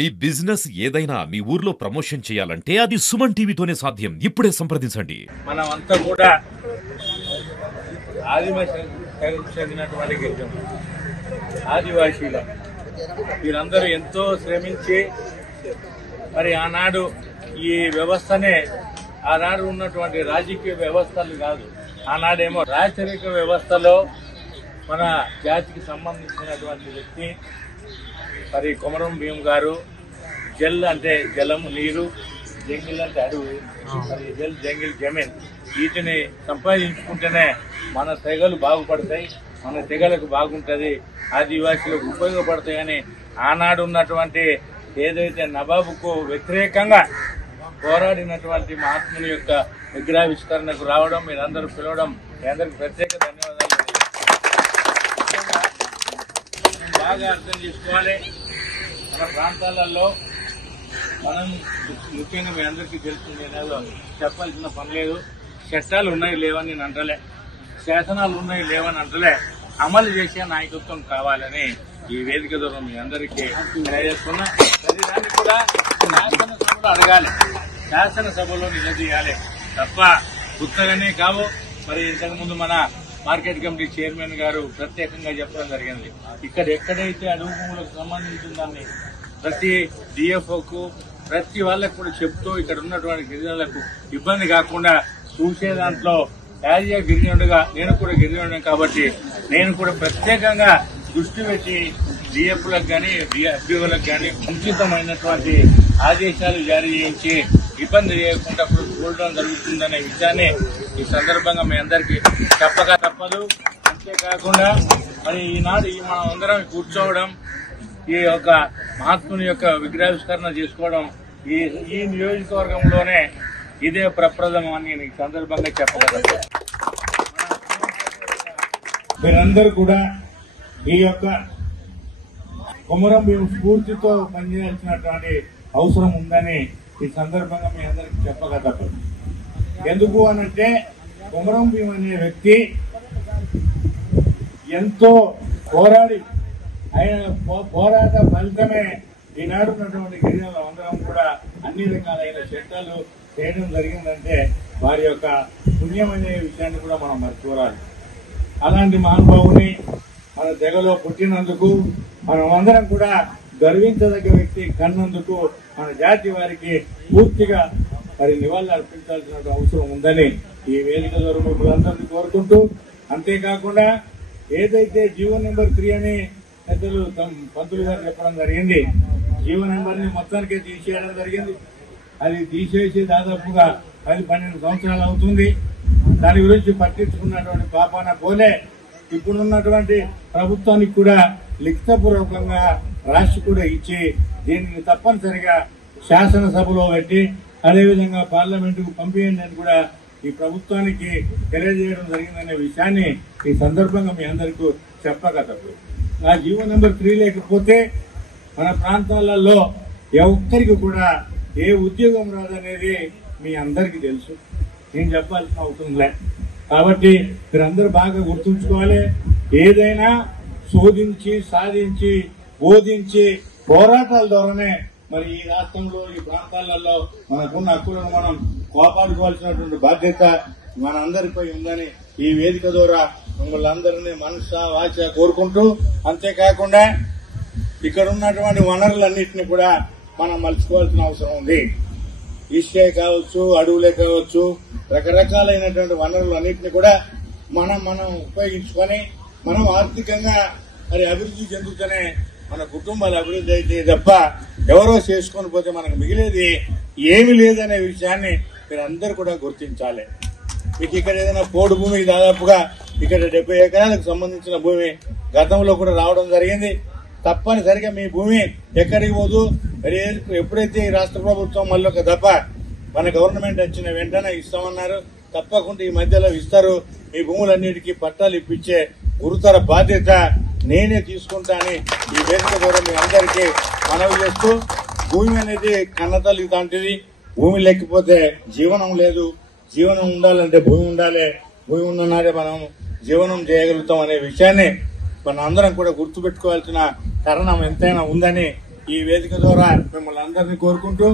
మీ business ఏదైనా మీ ఊర్లో promotion చేయాలంటే అది సుమన్ టీవీతోనే సాధ్యం. ఇప్పుడే సంప్రదించండి. మనమంతా కూడా ఆదివాసీలకు చెందినటువంటి గిరిజనులు, ఆదివాసీలు వీరందరూ ఎంతో శ్రమించి మరి ఆనాడు ఈ వ్యవస్థనే, ఆనాడు ఉన్నటువంటి రాజకీయ వ్యవస్థలు కాదు, ఆనాడేమో రాచరిక వ్యవస్థలో మన జాతికి సంబంధించినటువంటి వ్యక్తి మరి కొమరం భీం గారు. జల్ అంటే జలము, నీరు, జంగిల్ అంటే అడవి, మరి జల్ జంగిల్ జమీన్, వీటిని సంపాదించుకుంటేనే మన తెగలు బాగుపడతాయి, మన తెగలకు బాగుంటుంది, ఆదివాసీలకు ఉపయోగపడతాయని ఆనాడు ఉన్నటువంటి ఏదైతే నవాబుకు వ్యతిరేకంగా పోరాడినటువంటి మహాత్ముని యొక్క విగ్రహావిష్కరణకు రావడం, మీరందరూ పిలవడం మీ అందరికి ప్రత్యేక ధన్యవాదాలు. బాగా అర్థం చేసుకోవాలి, మన ప్రాంతాలలో మనం ముఖ్యంగా మీ అందరికీ తెలుస్తుంది ఏదో చెప్పాల్సిన పని లేదు. చట్టాలు ఉన్నాయి లేవని నేను అంటలే, శాసనాలు ఉన్నాయి లేవని అంటలే, అమలు చేసే నాయకత్వం కావాలని ఈ వేదిక ద్వారా మీ అందరికీ తెలియజేస్తున్నా. ప్రతిదాన్ని కూడా శాసనసభలో అడగాలి, శాసనసభలో నిలదీయాలి తప్ప గుర్తగానే కావు. మరి ఇంతకుముందు మన మార్కెట్ కమిటీ చైర్మన్ గారు ప్రత్యేకంగా చెప్పడం జరిగింది, ఇక్కడ ఎక్కడైతే అడుగు భూములకు సంబంధించిన దాన్ని ప్రతి డిఎఫ్ఓకు ప్రతి వాళ్ళకు కూడా చెప్తూ ఇక్కడ ఉన్నటువంటి గిరిజనులకు ఇబ్బంది కాకుండా చూసే దాంట్లో యాజ్ ఏ గిరిజనుడిగా నేను కూడా గిరిజనుడు కాబట్టి నేను కూడా ప్రత్యేకంగా దృష్టి పెట్టి డిఎఫ్లకు కానీ ఎఫ్డిఓలకు కానీ ఉచితమైనటువంటి ఆదేశాలు జారీ చేయించి ఇబ్బంది చేయకుండా చూడడం జరుగుతుందనే విషయాన్ని ఈ సందర్భంగా మీ అందరికీ చెప్పక తప్పదు. అంతేకాకుండా మరి ఈనాడు మనం అందరం కూర్చోవడం, ఈ యొక్క మహాత్ముని యొక్క విగ్రహావిష్కరణ చేసుకోవడం ఈ నియోజకవర్గంలోనే ఇదే ప్రప్రథమం అని ఈ సందర్భంగా చెప్పగలరు. మీరందరూ కూడా ఈ యొక్క కొమరం భీం స్ఫూర్తితో పనిచేయాల్సినటువంటి అవసరం ఉందని ఈ సందర్భంగా మీ అందరికీ చెప్పక తప్పదు. ఎందుకు అనంటే కొమరం భీం అనే వ్యక్తి ఎంతో పోరాడి ఆయన పోరాట ఫలితమే ఈనాడు ఉన్నటువంటి గిరిజనులు అందరం కూడా అన్ని రకాలైన చట్టాలు చేయడం జరిగిందంటే వారి యొక్క పుణ్యం అనే విషయాన్ని కూడా మనం మర్చిపోరాలి. అలాంటి మహానుభావుని మన తెగలో పుట్టినందుకు మనం అందరం కూడా గర్వించదగ్గ వ్యక్తి కన్నందుకు మన జాతి వారికి పూర్తిగా మరి నివాళులు అర్పించాల్సిన అవసరం ఉందని ఈ వేదిక ద్వారా మిమ్మల్ని కోరుకుంటూ, అంతేకాకుండా ఏదైతే జీవో నెంబర్ 3 అని పెద్దలు పంతులు గారు చెప్పడం జరిగింది, జీవో నెంబర్ ని మొత్తానికే తీసేయడం జరిగింది. అది తీసేసి దాదాపుగా 10-12 సంవత్సరాలు అవుతుంది. దాని గురించి పట్టించుకున్నటువంటి పాపాన పోలే ఇప్పుడున్నటువంటి ప్రభుత్వానికి కూడా లిఖితపూర్వకంగా రాసి కూడా ఇచ్చి దీనిని తప్పనిసరిగా శాసనసభలో పెట్టి అదేవిధంగా పార్లమెంటుకు పంపించండి అని కూడా ఈ ప్రభుత్వానికి తెలియజేయడం జరిగిందనే విషయాన్ని ఈ సందర్భంగా మీ అందరికీ చెప్పక తప్పదు. ఆ జీవో నెంబర్ 3 లేకపోతే మన ప్రాంతాలలో ఒక్కరికి కూడా ఏ ఉద్యోగం రాదనేది మీ అందరికీ తెలుసు, నేను చెప్పాల్సిన అవసరం లే. కాబట్టి మీరందరూ బాగా గుర్తుంచుకోవాలి, ఏదైనా శోధించి సాధించి బోధించి పోరాటాల ద్వారానే మరి ఈ రాష్ట్రంలో ఈ ప్రాంతాలలో మనకున్న హక్కులను మనం కాపాడుకోవాల్సినటువంటి బాధ్యత మనందరిపై ఉందని ఈ వేదిక ద్వారా మిమ్మల్ని అందరినీ మనస వాచ కోరుకుంటూ, అంతేకాకుండా ఇక్కడ ఉన్నటువంటి వనరులన్నింటినీ కూడా మనం మలుచుకోవాల్సిన అవసరం ఉంది. ఇసుకే కావచ్చు, అడవులే కావచ్చు, రకరకాలైనటువంటి వనరులన్నింటినీ కూడా మనం ఉపయోగించుకొని మనం ఆర్థికంగా మరి అభివృద్ధి చెందుతూనే మన కుటుంబాల అభివృద్ధి అయితే తప్ప ఎవరో చేసుకొని పోతే మనకు మిగిలేది ఏమీ లేదనే విషయాన్ని మీరందరూ కూడా గుర్తించాలి. మీకు ఇక్కడ ఏదైనా పోడు భూమి దాదాపుగా ఇక్కడ 70 ఎకరాలకు సంబంధించిన భూమి గతంలో కూడా రావడం జరిగింది. తప్పనిసరిగా మీ భూమి ఎక్కడికి పోదు. ఎప్పుడైతే ఈ రాష్ట్ర ప్రభుత్వం మళ్ళీ ఒక దప్ప మన గవర్నమెంట్ వచ్చిన వెంటనే ఇస్తామన్నారు, తప్పకుండా ఈ మధ్యలో ఇస్తారు. మీ భూములన్నిటికీ పట్టాలు ఇప్పించే గురుతర బాధ్యత నేనే తీసుకుంటా అని ఈ వేదిక ద్వారా మీ అందరికీ మనవి చేస్తూ, భూమి అనేది కన్నతల్లి లాంటిది. భూమి లేకపోతే జీవనం లేదు, జీవనం ఉండాలంటే భూమి ఉండాలి, భూమి ఉన్ననాడే మనం జీవనం చేయగలుగుతాం అనే విషయాన్ని మన అందరం కూడా గుర్తుపెట్టుకోవాల్సిన తరుణం ఎంతైనా ఉందని ఈ వేదిక ద్వారా మిమ్మల్ని అందరినీ కోరుకుంటూ